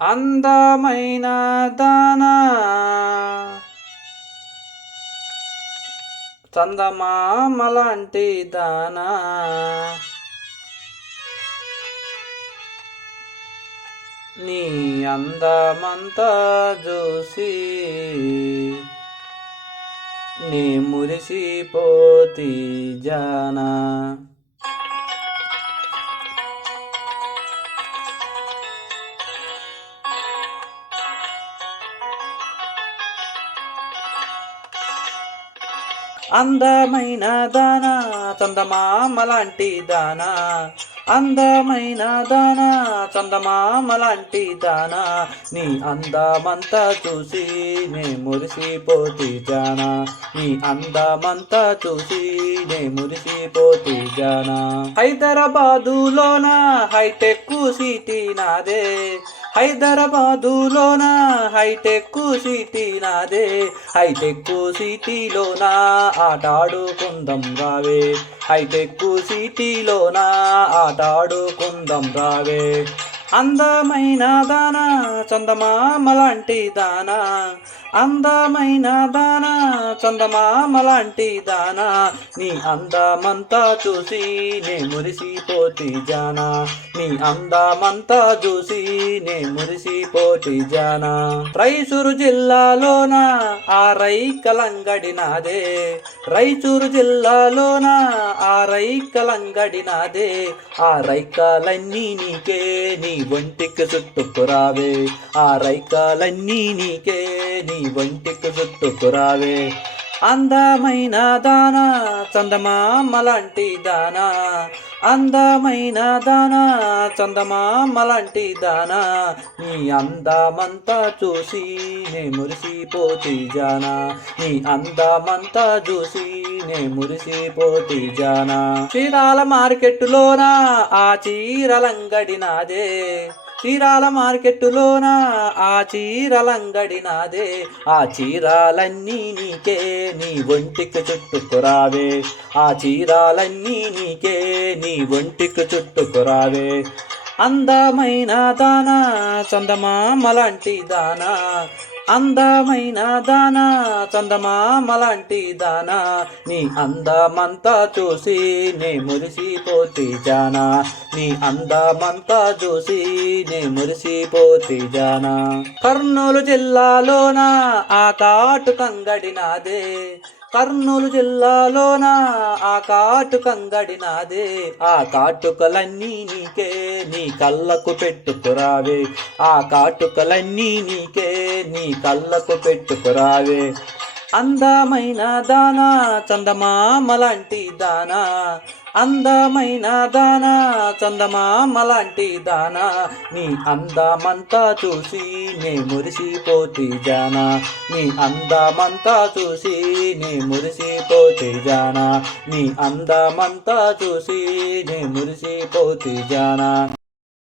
అందమైన దానా చందమామలాంటి దానా నీ అందమంతా చూసి నీ మురిసిపోతి జానా అందమైన దానా చందమామలాంటి దానా అందమైన దానా చందమామలాంటి దానా నీ అందమంతా చూసి నే మురిసిపోతి జానా నీ అందమంతా చూసి నే మురిసిపోతి జానా హైదరాబాదులోన హైటెక్ సిటీ నాదే హైదరాబాదులోన హైటెక్ సిటీ నాదే హైటెక్ సిటీలోన ఆటాడుకుందాం రావే హైటెక్ సిటీలోన ఆటాడుకుందాం రావే అందమైన దానా చందమామలాంటి దానా అందమైన దానా చందమామలాంటి దానా నీ అందమంతా చూసి నే మురిసిపోతి జానా నీ అందమంతా చూసి నే మురిసిపోతి జానా రైచూరు జిల్లాలోన ఆ రైకలంగడి నాదే రైచూరు జిల్లాలోన ఆ రైకలంగడి నాదే ఆ రైకాలన్నీ నీకే నీ ఒంటికి చుట్టుకురావే ఆ రైకాలన్నీ నీకే నీ ఒంటికి చుట్టుకురావే అందమైన దానా చందమామలాంటి దానా అందమైన దానా చందమామలాంటి దానా నీ అందమంతా చూసి నే మురిసిపోతి జానా నీ అందమంతా చూసి నే మురిసిపోతి జానా చీరాల మార్కెట్టులోన ఆ చీరలంగడి నాదే చీరాల మార్కెట్టులోన ఆ చీరలంగడి నాదే ఆ చీరాలన్నీ నీకే నీ ఒంటికి చుట్టుకురావే ఆ చీరాలన్నీ నీకే నీ ఒంటికి చుట్టుకురావే అందమైన దానా చందమామలాంటి దానా అందమైన దానా చందమామలాంటి దానా నీ అందమంతా చూసి నే మురిసిపోతి జానా నీ అందమంతా చూసి నే మురిసిపోతి జానా కర్నూలు జిల్లాలోన ఆ కాటుకంగడి నాదే కర్నూలు జిల్లాలోన ఆ కాటుకంగడి నాదే ఆ కాటుకలన్నీ నీకే నీ కళ్ళకు పెట్టుకురావే ఆ కాటుకలన్నీ నీకే నీ కళ్ళకు పెట్టుకురావే అందమైన దానా చందమామలాంటి దానా అందమైన దానా చందమామలాంటి దానా నీ అందమంతా చూసి నే మురిసిపోతి జానా నీ అందమంతా చూసి నే మురిసిపోతి జానా నీ అందమంతా చూసి నే మురిసిపోతి జానా